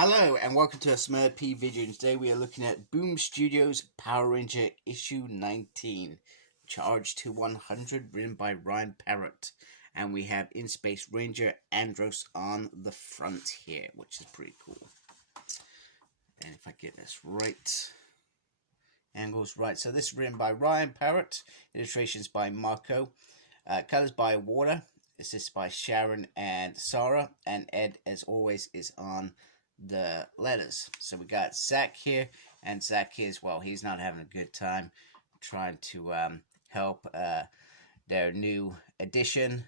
Hello and welcome to a Smurp video. Today we are looking at Boom Studios Power Ranger issue 19, Charge to 100, written by Ryan Parrott. And we have In Space Ranger Andros on the front here, which is pretty cool. And if I get this right, angles right. So this is written by Ryan Parrott, illustrations by Marco, colors by Water, assisted by Sharon and Sarah, and Ed, as always, is on the letters. So we got Zach here, and Zach is, well, he's not having a good time trying to help their new addition,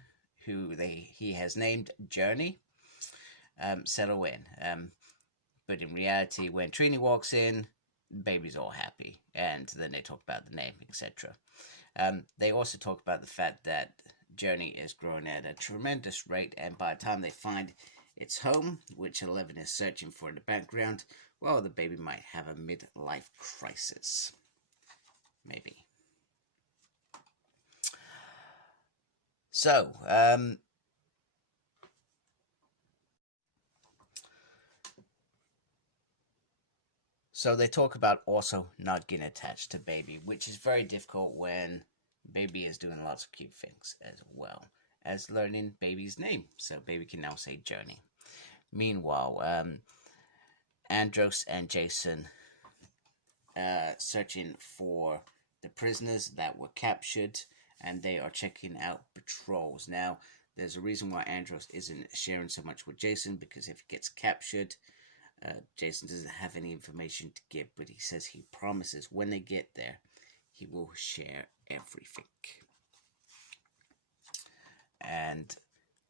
who he has named Journey, settle in. But in reality, when Trini walks in, baby's all happy, and then they talk about the name, etc. They also talk about the fact that Journey is growing at a tremendous rate, and by the time they find its home, which Eleven is searching for in the background, well, the baby might have a midlife crisis. Maybe. So, they talk about also not getting attached to baby, which is very difficult when baby is doing lots of cute things, as well as learning baby's name. So baby can now say Journey. Meanwhile, Andros and Jason searching for the prisoners that were captured, and they are checking out patrols. Now, there's a reason why Andros isn't sharing so much with Jason, because if he gets captured, Jason doesn't have any information to give, but he says he promises when they get there, he will share everything. And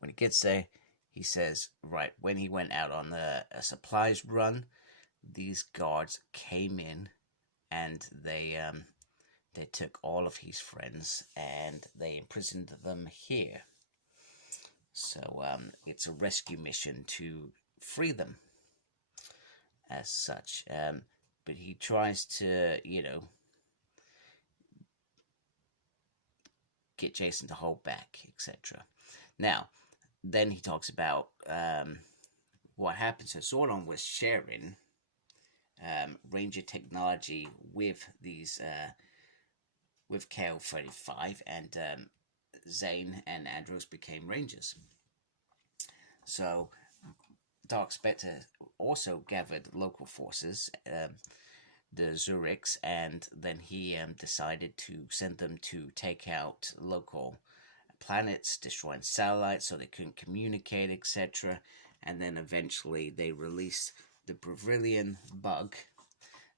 when he gets there, he says, right, when he went out on a supplies run, these guards came in and they took all of his friends and they imprisoned them here. So it's a rescue mission to free them as such. But he tries to, get Jason to hold back, etc. Now, then he talks about what happened. So Zordon was sharing Ranger technology with these with KO-35, and Zane and Andros became Rangers. So Dark Spectre also gathered local forces, the Zurichs, and then he decided to send them to take out local planets, destroying satellites so they couldn't communicate, etc. And then eventually they released the Brillian bug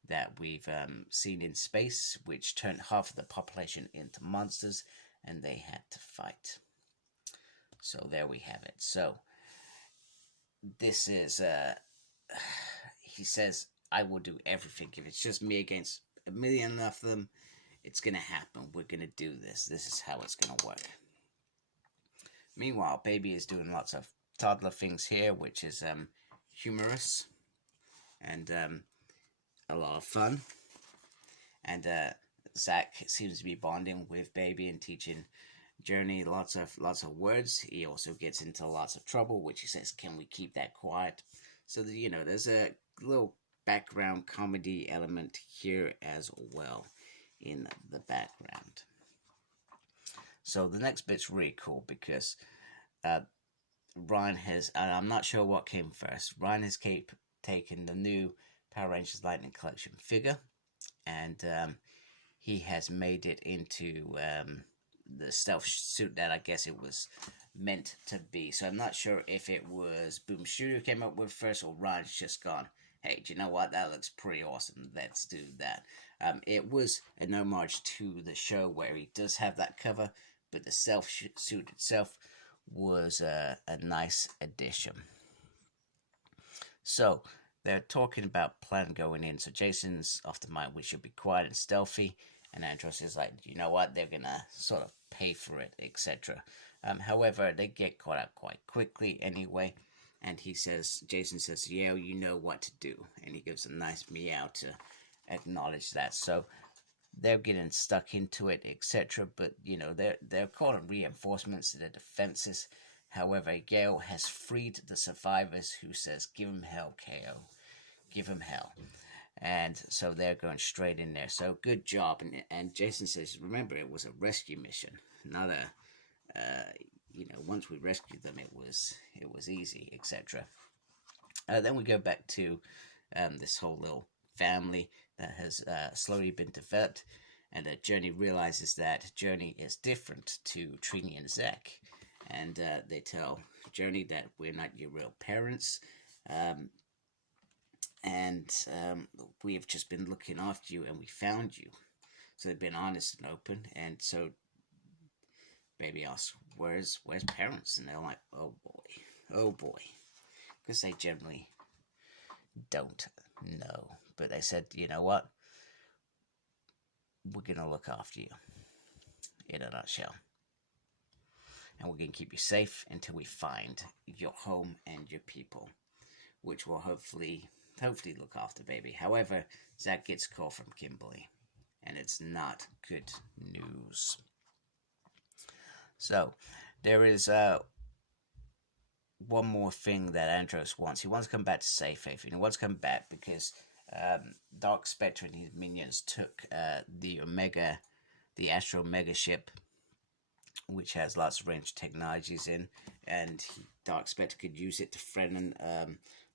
that we've seen in space, which turned half of the population into monsters, and they had to fight. So there we have it. So this is, he says, I will do everything. If it's just me against a million of them, it's going to happen. We're going to do this. This is how it's going to work. Meanwhile, baby is doing lots of toddler things here, which is humorous and a lot of fun. And Zach seems to be bonding with baby and teaching Journey lots of words. He also gets into lots of trouble, which he says, can we keep that quiet? So that, there's a little background comedy element here as well in the background. So the next bit's really cool because Ryan has, and I'm not sure what came first, Ryan has taken the new Power Rangers Lightning Collection figure, and he has made it into the stealth suit that I guess it was meant to be. So I'm not sure if it was Boom Studio came up with first, or Ryan's just gone, hey, do you know what? That looks pretty awesome. Let's do that. It was an homage to the show where he does have that cover, but the stealth suit itself was a nice addition. So they're talking about plan going in. So Jason's off the mind, we should be quiet and stealthy. And Andros is like, you know what? They're going to sort of pay for it, etc. However, they get caught out quite quickly anyway. And Jason says, yeah, you know what to do. And he gives a nice meow to acknowledge that. So they're getting stuck into it, etc. But, they're calling reinforcements to their defenses. However, Gale has freed the survivors, who says, "Give him hell, KO. Give him hell." And so they're going straight in there. So good job. And Jason says, remember, it was a rescue mission, not a, once we rescued them, it was easy, etc. Then we go back to this whole little family that has slowly been developed, and Journey realizes that Journey is different to Trini and Zack, and they tell Journey that we're not your real parents, and we have just been looking after you, and we found you. So they've been honest and open, and so Baby asks, where's parents? And they're like, oh boy, because they generally don't know. But they said, you know what, we're gonna look after you, in a nutshell, and we're gonna keep you safe until we find your home and your people, which will hopefully look after Baby. However, Zack gets a call from Kimberly, and it's not good news. So there is one more thing that Andros wants. He wants to come back to save Faith, and he wants to come back because Dark Spectre and his minions took the Astro Omega ship, which has lots of range technologies in, and Dark Spectre could use it to threaten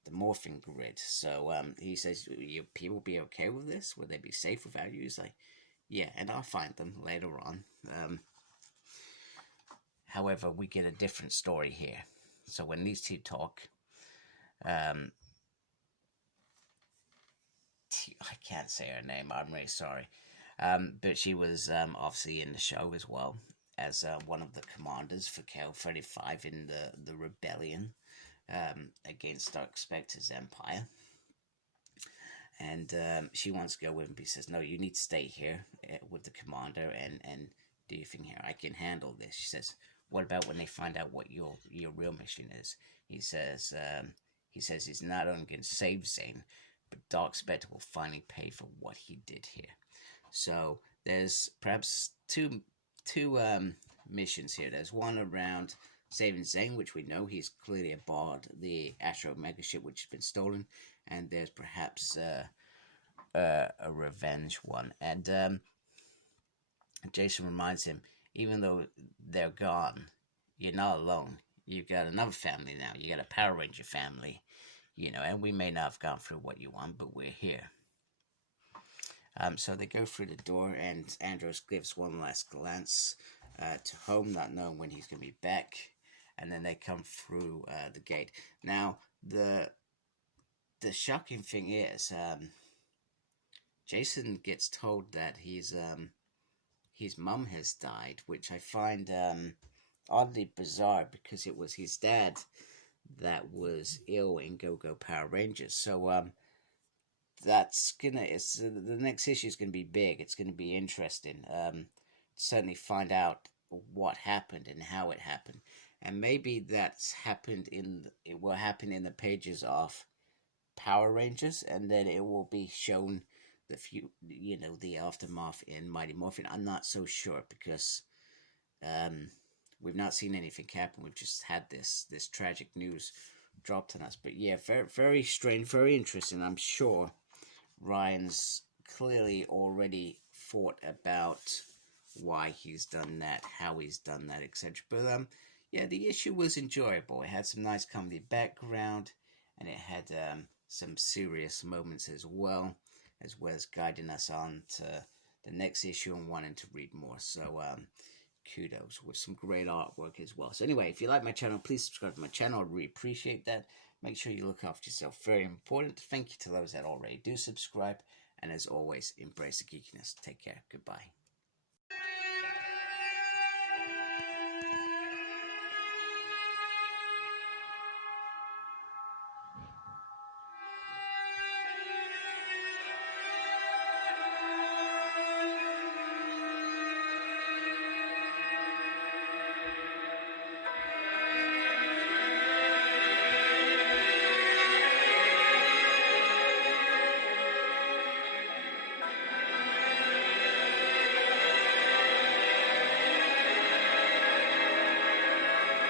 the morphing grid. So he says, "Will people be okay with this? Will they be safe without you?" He's like, "Yeah, and I'll find them later on." However, we get a different story here. So when these two talk, I can't say her name, I'm really sorry. But she was obviously in the show as well as one of the commanders for KL-35 in the rebellion against Dark Spectre's empire. And she wants to go with him, but he says, no, you need to stay here with the commander and do your thing here. I can handle this. She says, what about when they find out what your real mission is? He says he's not only going to save Zane, but Dark Spectre will finally pay for what he did here. So there's perhaps two missions here. There's one around saving Zane, which we know he's clearly aboard the Astro Omega ship, which has been stolen, and there's perhaps a revenge one. And Jason reminds him, even though they're gone, you're not alone. You've got another family now. You got a Power Ranger family, and we may not have gone through what you want, but we're here. So they go through the door, and Andros gives one last glance to home, not knowing when he's going to be back, and then they come through the gate. Now, the shocking thing is, Jason gets told that his mum has died, which I find oddly bizarre, because it was his dad that was ill in Go-Go Power Rangers. So the next issue is gonna be big. It's gonna be interesting. Certainly find out what happened and how it happened, and maybe it will happen in the pages of Power Rangers, and then it will be shown the aftermath in Mighty Morphin. I'm not so sure, because we've not seen anything happen. We've just had this tragic news dropped on us. But yeah, very, very strange, very interesting. I'm sure Ryan's clearly already thought about why he's done that, how he's done that, etc. But yeah, the issue was enjoyable. It had some nice comedy background, and it had some serious moments as well as guiding us on to the next issue and wanting to read more. So kudos, with some great artwork as well. So anyway, if you like my channel, please subscribe to my channel. I really appreciate that. Make sure you look after yourself. Very important. Thank you to those that already do subscribe. And as always, embrace the geekiness. Take care. Goodbye.